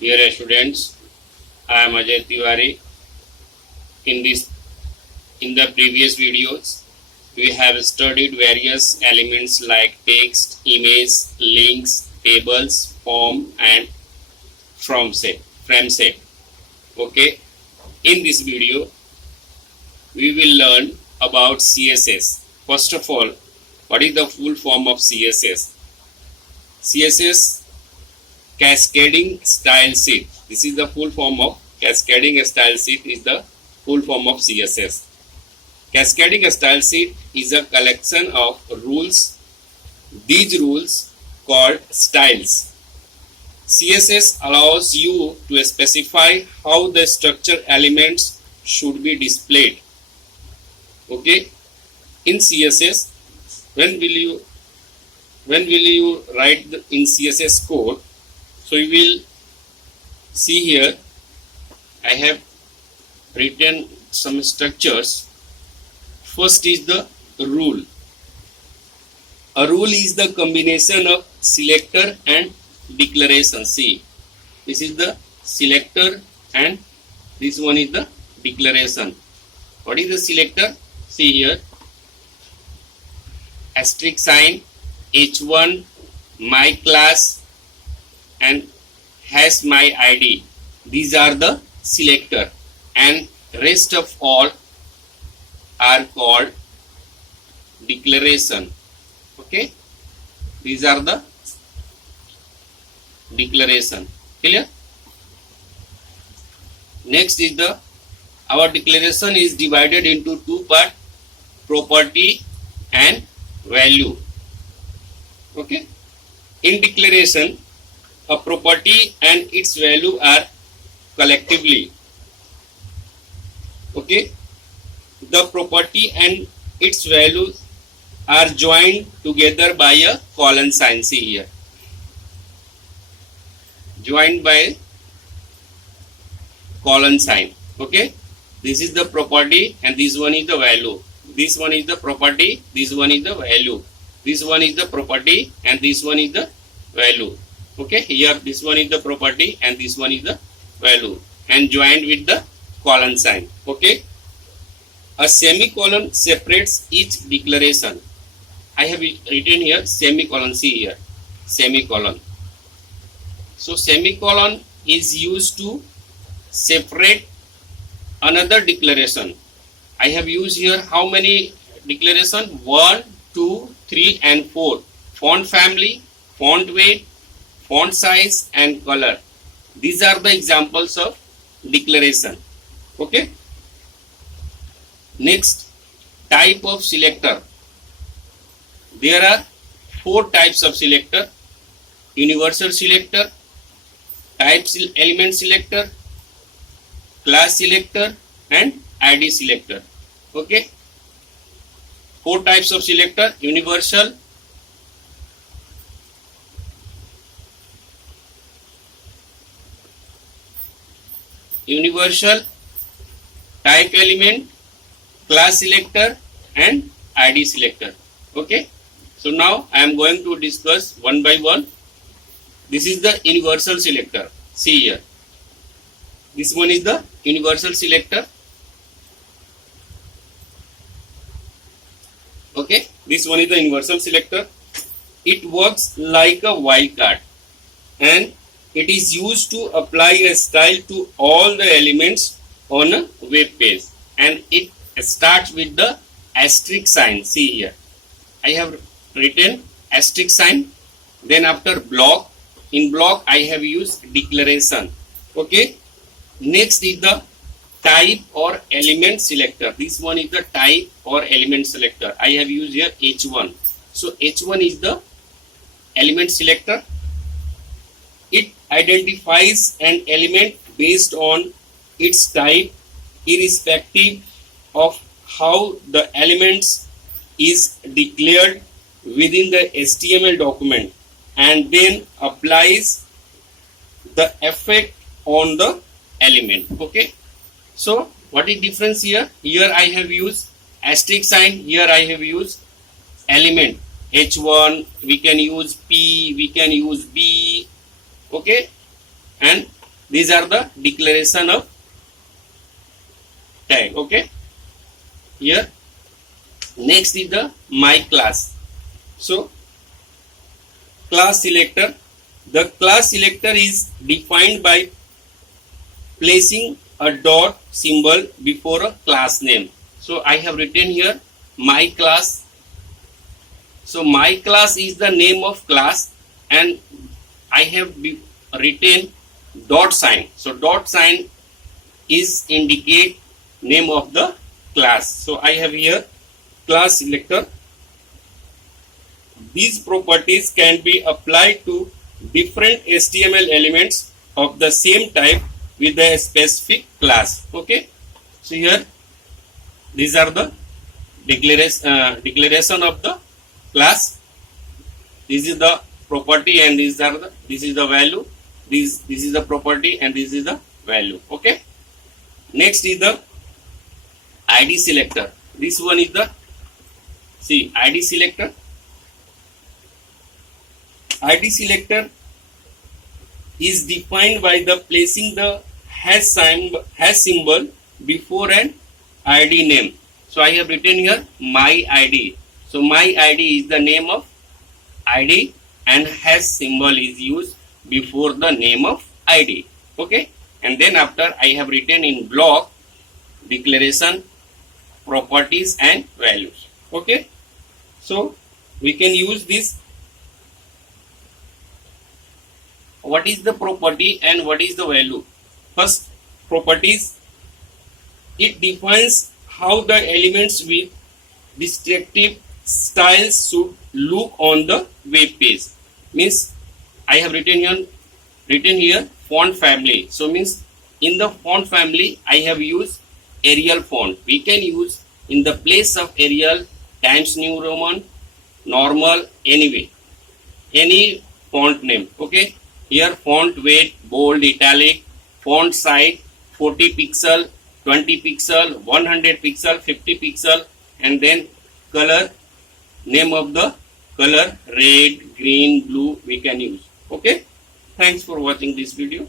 Dear students, I am Ajay Tiwari. In the previous videos, we have studied various elements like text, image, links, tables, form, and frame set. Okay. In this video, we will learn about CSS. First of all, what is the full form of CSS? CSS, Cascading Style Sheet. This is the full form of Cascading Style Sheet is the full form of CSS. Cascading Style Sheet is a collection of rules. These rules called styles. CSS allows you to specify how the structure elements should be displayed. Okay. In CSS, when will you write in CSS code? So you will see here I have written some structures. First is the rule. A rule is the combination of selector and declaration. See, this is the selector and this one is the declaration. What is the selector? See here, asterisk sign, h1, my class, and has my id. These are the selector, and rest of all are called declaration. Okay, these are the declaration. Clear? Next is our declaration is divided into two parts, property and value. Okay, in declaration, a property and its value are collectively. Okay, the property and its values are joined together by a colon sign. See here, joined by colon sign. Okay, this is the property and this one is the value. This one is the property, this one is the value. This one is the property and this one is the value. Okay, here this one is the property and this one is the value, and joined with the colon sign. Okay, a semicolon separates each declaration. I have written here semicolon. See here, semicolon. So semicolon is used to separate another declaration. I have used here how many declaration? 1, 2, 3 and 4. Font family, font weight, font size and color. These are the examples of declaration. Okay. Next, type of selector. There are 4 types of selector: universal selector, type element selector, class selector and ID selector. Okay, 4 types of selector: universal, type element, class selector and ID selector. Okay, so now I am going to discuss one by one. This is the universal selector. See here, this one is the universal selector. Okay, this one is the universal selector. It works like a wildcard and it is used to apply a style to all the elements on a web page, and it starts with the asterisk sign. See here, I have written asterisk sign, then after block, in block I have used declaration. Okay, next is the type or element selector. This one is the type or element selector. I have used here h1. So h1 is the element selector. It identifies an element based on its type, irrespective of how the elements is declared within the HTML document, and then applies the effect on the element. Okay, so what is difference here? Here I have used asterisk sign, here I have used element h1. We can use p, we can use b. Okay, and these are the declaration of tag. Okay, here next is the my class. So class selector, the class selector is defined by placing a dot symbol before a class name. So I have written here my class. So my class is the name of class, and I have written dot sign. So dot sign is indicate name of the class. So I have here class selector. These properties can be applied to different HTML elements of the same type with a specific class. Okay, so here these are the declaration of the class. This is the property and this is the value. This is the property and this is the value. Okay, next is the ID selector. This one is the ID selector. ID selector is defined by the placing the hash symbol before an ID name. So I have written here my ID. So my ID is the name of ID and hash symbol is used before the name of ID. Okay, and then after I have written in block declaration, properties and values. Okay, so we can use this. What is the property and what is the value? First, properties, it defines how the elements with distinctive styles should look on the web page. Means I have written here font family. So means in the font family I have used Arial font. We can use in the place of Arial Times New Roman, normal, anyway, any font name. Okay, here font weight, bold, italic, font size 40 pixel, 20 pixel, 100 pixel, 50 pixel, and then color, name of the color, red, green, blue we can use. Okay, thanks for watching this video.